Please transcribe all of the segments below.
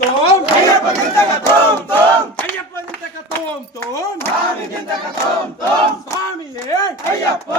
తోం అయ్యప్ప దింతక తోం తోం అయ్యప్ప దింతక తోం తోం స్వామి దింతక తోం తోం స్వామియే అయ్యప్ప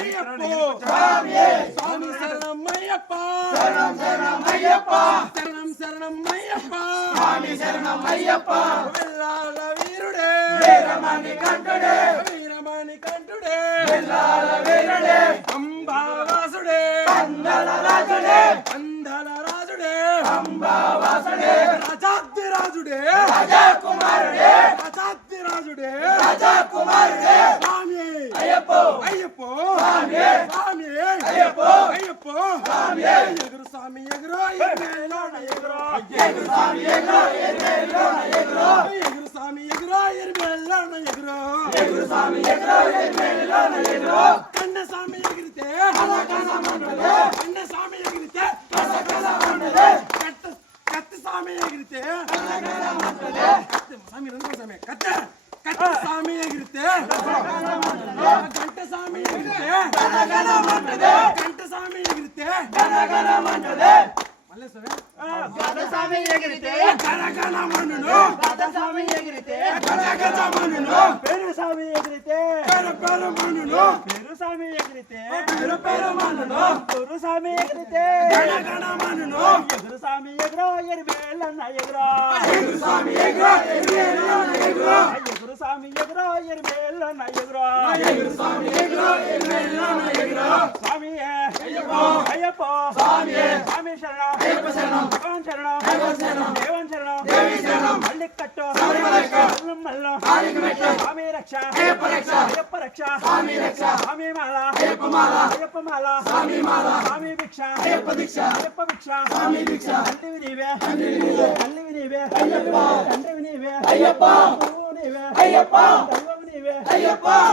అయ్యప్పో స్వామియే స్వామి శరణం అయ్యప్ప శరణం శరణం అయ్యప్ప శరణం శరణం అయ్యప్ప స్వామి శరణం అయ్యప్ప వెళ్ళాల వీరుడే వీరమణి కంఠుడే వీరమణి కంఠుడే వెళ్ళాల వీరుడే అంబావాసుడే అందల రాజుడే అందల రాజుడే అంబావాసుడే రాజాద్రి రాజుడే రాజా కుమారుడే రాజాద్రి రాజుడే రాజా కుమారుడే స్వామి అయ్యప్ప అయ్యప్పో స్వామి స్వామి అయ్యప్ప అయ్యప్పో స్వామి ఎగురు స్వామి ఎగురు ఎరుమేలోన ఎగురు ఎగురు స్వామి ఎగురు ఎరుమేలోన ఎగురు ఎగురు స్వామి ఎగురు ఎరుమేలోన ఎగురు ఎగురు స్వామి ఎగురు ఎరుమేలోన ఎగురు కన్న స్వామి ఎగిరితే కసకస మంటలే కన్న స్వామి ఎగిరితే కసకస మంటలే కత్తి స్వామి ఎగిరితే కసకస మంటలే స్వామి రెండు స్వామి కత్తి స్వామి ఎగిరితే గంట స్వామి ఎగిరితే గనగన మంటలే గంట స్వామి ఎగిరితే గనగన మంటలే మళ్ళీ స్వామి గద స్వామి ఎగిరితే గనగన మనును గద స్వామి ఎగిరితే గనగన మనును పేరు స్వామి ఎగిరితే పేరు పేరు మనును పేరు స్వామి ఎగిరితే పేరు పేరు మనును గురు స్వామి ఎగిరితే గనగన మనును ఎగురు స్వామి ఎగురు ఎరుమేలన్న ఎగురు ఎగురు స్వామి ఎగురు ఎరుమేలోన ఎగురు ఎగురు స్వామి ఎగురు ఎరుమేలన్న ఎగురు ఎగురు స్వామి ఎగురు ఎరుమేలోన ఎగురు స్వామి అయ్యప్ప స్వామి స్వామి శరణం అయ్యప్ప శరణం భగవాన్ శరణం భగవాన్ శరణం దేవన్ శరణం దేవి శరణం మల్లి కట్టు శబరిమలక్క మల్లం మల్లం కాలికి మెట్టు స్వామి రక్ష అయ్యప్ప రక్ష అయ్యప్ప రక్ష స్వామి రక్ష స్వామి మాల అయ్యప్ప మాల అయ్యప్ప మాల స్వామి మాల స్వామి భిక్ష అయ్యప్ప దీక్ష అయ్యప్ప భిక్ష స్వామి దీక్ష తండ్రివి నీవే తండ్రివి నీవే తల్లివి నీవే అయ్యప్ప తండ్రివి నీవే అయ్యప్ప గురువు నీవే అయ్యప్ప దైవము నీవే అయ్యప్ప